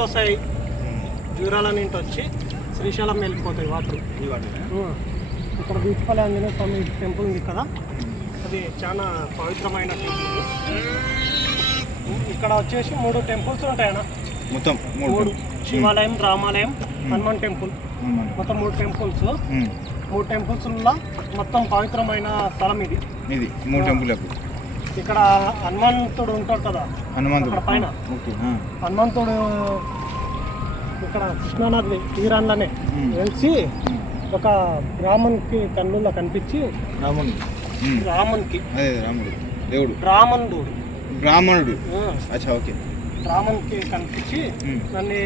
నుండి వస్తాయి, జూరాల నుండి వచ్చి శ్రీశైలం వెళ్ళిపోతాయి వాటర్. ఇక్కడ బీచ్పల్లి ఆంజనేయ స్వామి టెంపుల్ ఉంది కదా, అది చాలా పవిత్రమైన టెంపుల్. ఇక్కడ వచ్చేసి 3 టెంపుల్స్ ఉంటాయన్న, మొత్తం 3 శివాలయం, రామాలయం, హనుమాన్ టెంపుల్, మొత్తం 3 టెంపుల్స్. 3 టెంపుల్స్లో మొత్తం పవిత్రమైన స్థలం ఇది. 3 టెంపుల్. ఇక్కడ హనుమంతుడు ఉంటాడు కదా, హనుమంతుడు పైన. హనుమంతుడు ఇక్కడ కృష్ణానది తీరాన్లోనే వెలిసి ఒక బ్రాహ్మణ్కి కన్నుల్లో కనిపించి, రామునికి దేవుడు బ్రాహ్మణుడు బ్రాహ్మణునికి కనిపించి నన్ను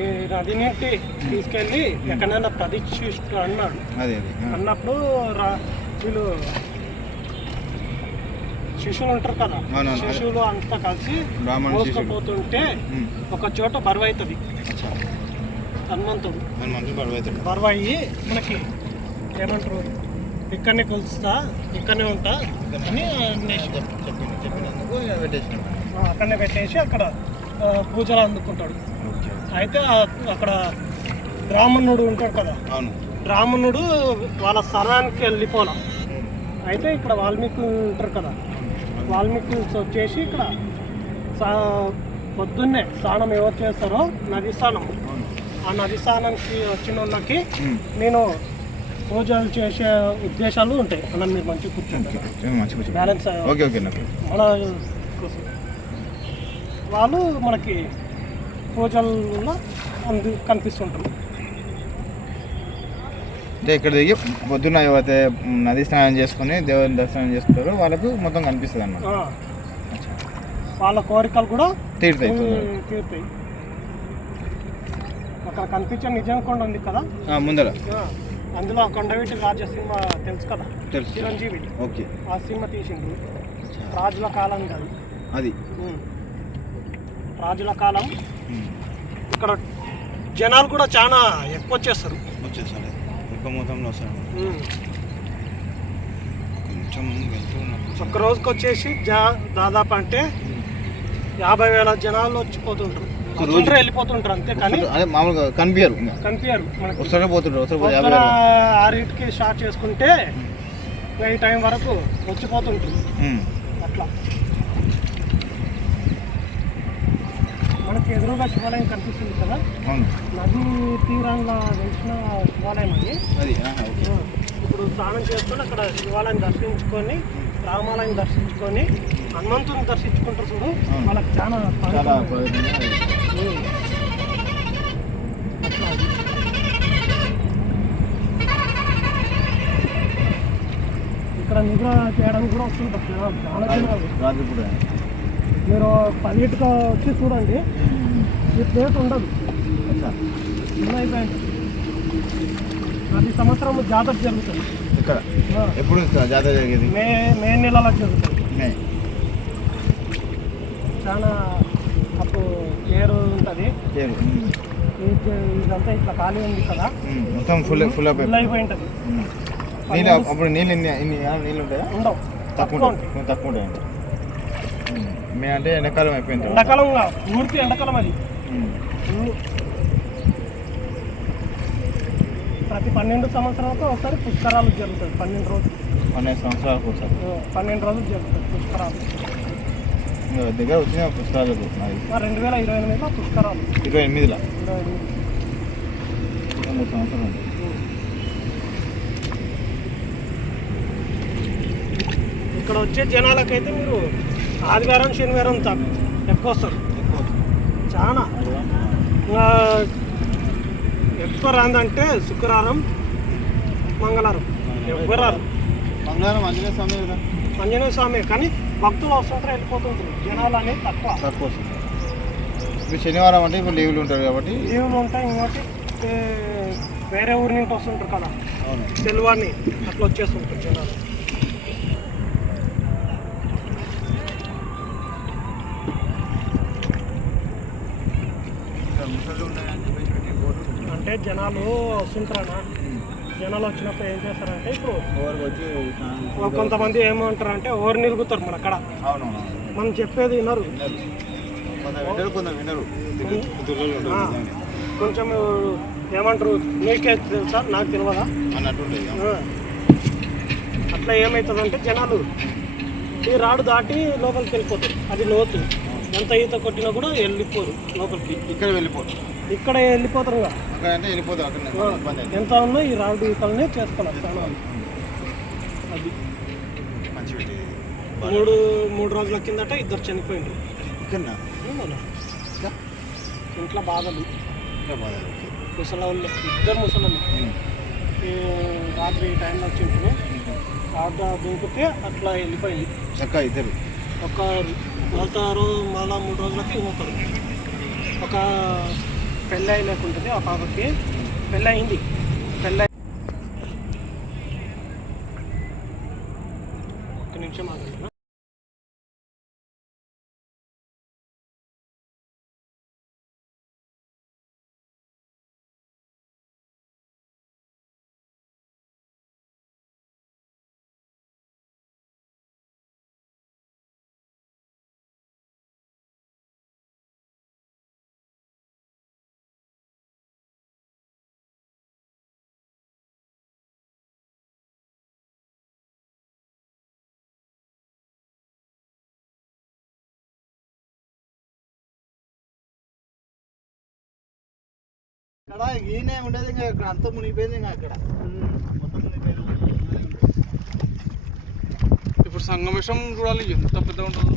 ఈ నది నుండి తీసుకెళ్ళి ఎక్కడైనా ప్రదక్షిష్ట అన్నాడు. అన్నప్పుడు వీళ్ళు శిష్యులు ఉంటారు కదా, శిష్యులు అంతా కలిసి మోసుకుపోతుంటే ఒక చోట బరువు అవుతుంది. హనుమంతుడు బరువు అయ్యి మనకి ఏమంటారు, ఇక్కడనే కొలుస్తా, ఇక్కడనే ఉంటా అని అక్కడనే పెట్టేసి అక్కడ పూజలు అందుకుంటాడు. అయితే అక్కడ బ్రాహ్మణుడు ఉంటాడు కదా, బ్రాహ్మణుడు వాళ్ళ స్థలానికి వెళ్ళిపోలా. అయితే ఇక్కడ వాల్మీకులు ఉంటారు కదా, వాల్మీకులు వచ్చేసి ఇక్కడ పొద్దున్నే స్నానం ఎవరు చేస్తారో నది స్నానం, ఆ నది స్నానానికి వచ్చిన వాళ్ళకి నేను పూజలు చేసే ఉద్దేశాలు ఉంటాయి. అలా మీరు మంచిగా కూర్చుంటారు, బ్యాలెన్స్ మన కోసం వాళ్ళు మనకి పూజల్లో కనిపిస్తుంటారు. అంటే ఇక్కడ దిగి పొద్దున్న అయితే నది స్నానం చేసుకుని దేవుని దర్శనం చేసుకుంటారు, వాళ్ళకు మొత్తం కనిపిస్తుంది అన్నమాట. వాళ్ళ కోరికలు కూడా తీరుతాయి. అక్కడ కనిపించే నిజం కొండ ఉంది కదా ముందర, అందులో కొండవీటి రాజ సినిమా తెలుసు కదా, చిరంజీవి. ఆ సినిమా తీసిండ్రు. రాజుల కాలం కాదు అది, రాజుల కాలం. ఇక్కడ జనాలు కూడా చాలా ఎక్కువ వచ్చేస్తారు, ఎక్కువ మొత్తంలో వస్తారు. ఒక్క రోజుకి వచ్చేసి దాదాపు అంటే 50,000 జనాలు వచ్చిపోతుంటారు, వెళ్ళిపోతుంటారు. అంతే కానీ మామూలుగా కనిపించరు. పొద్దున 6కి స్టార్ట్ చేసుకుంటే 8 టైం వరకు వచ్చిపోతుంటారు. అట్లా మనకి ఎదురుగా శివాలయం కనిపిస్తుంది కదా, నది తీరాల్లో వెలిసిన శివాలయం అది. ఇప్పుడు స్నానం చేసుకొని అక్కడ శివాలయం దర్శించుకొని, రామాలయం దర్శించుకొని, హనుమంతుని దర్శించుకుంటారు చూడు, వాళ్ళకి చాలా ఇక్కడ నిద్ర చేయడానికి కూడా వస్తుంటారు చాలా జనాలు. మీరు 10కి వచ్చి చూడండి, ఈ ప్లేస్ ఉండదు, అయిపోయింది. ప్రతి సంవత్సరం జాతర జరుగుతుంది. ఎప్పుడు జాతర జరిగేది? మే నెలలో జరుగుతుంది. చాలా అప్పుడు పేరు ఉంటుంది. ఇదంతా ఇట్లా ఖాళీ ఉంది కదా, మొత్తం ఫుల్ అయిపోయి ఉంటుంది. అప్పుడు నీళ్ళు ఉంటాయా? ఉండవు, తక్కువ ఉంటాయండి. మేము అంటే ఎండాకాలం అయిపోయింది, ఎండాకాలం పూర్తి ఎండాకాలం అది. ప్రతి 12 సంవత్సరాలకు ఒకసారి పుష్కరాలు జరుగుతుంది. 12 రోజులు, 12 సంవత్సరాలకు ఒకసారి 12 రోజులు జరుగుతుంది పుష్కరాలు. దగ్గర వచ్చిన పుష్కరాలు 2028లో పుష్కరాలు, 28 సంవత్సరాలు. ఇక్కడ వచ్చే జనాలకైతే మీరు ఆదివారం శనివారం ఎక్కువ వస్తారు, చాలా. ఎక్కువ రాదంటే శుక్రవారం మంగళవారం ఎవరు రారు. మంగళవారం ఆంజనేయ స్వామి కానీ భక్తులు వస్తుంటారు, వెళ్ళిపోతుంటారు. జనాలు అనేది తక్కువ. ఇప్పుడు శనివారం అంటే ఇప్పుడు లీవ్లు ఉంటారు కాబట్టి లీవ్లు ఉంటాయి. ఇంకోటి వేరే ఊరి నుంచి వస్తుంటారు కదా, తెల్లవారిని అట్లా వచ్చేస్తుంటారు జనాలు. అంటే జనాలు వస్తుంటారన్నా, జనాలు వచ్చినప్పుడు ఏం చేస్తారంటే ఇప్పుడు కొంతమంది ఏమంటారంటే ఓరు నిలుగుతారు మన అక్కడ. మనం చెప్పేది వినరు, కొందరు వినరు. ఆ, కొంచెం ఏమంటారు మీకే తెలుసా నాకు తెలియదా అన్నట్టుంటుంది. ఆ. అట్లా ఏమవుతుందంటే జనాలు ఈ రాడు దాటి లోపలికి వెళ్ళిపోతారు. అది లోతు, ఎంత ఈత కొట్టినా కూడా వెళ్ళిపోరు లోపలికి. ఇక్కడ వెళ్ళిపోతారు, ఇక్కడ వెళ్ళిపోతారు ఇంకా. అక్కడ అంటే వెళ్ళిపోతారు. అక్కడ ఇబ్బంది అయితే ఎంత ఉన్నా ఈ రాడు ఈతలనే చేస్తున్నారు స్నానాలు. అది మంచి మూడు రోజుల కిందట ఇద్దరు చనిపోయింది ఇక్కడ ఇంట్లో బాధలు. ఇంకా బాగా ముసలాళ్ళు ఇద్దరు ముసలాళ్ళు రాత్రి టైంలో వచ్చింటారు. రాత్రి దింపితే అట్లా వెళ్ళిపోయింది. చక్కగా ఇద్దరు ఒక వెళ్తారు, మళ్ళా 3 రోజులకి పోతారు. ఒక పెళ్ళి లేకుంటుంది ఆ పాపకి. పెళ్ళి అయింది. ఒక్క నిమిషం మాట్లాడినా. ఇక్కడ ఈయనే ఉండేది. ఇంకా ఇక్కడ అంతా మునిగిపోయింది. ఇంకా అక్కడ మొత్తం మునిగిపోయింది. ఇప్పుడు సంగమేశం చూడాలి ఎంత పెద్దగా ఉంటుందో.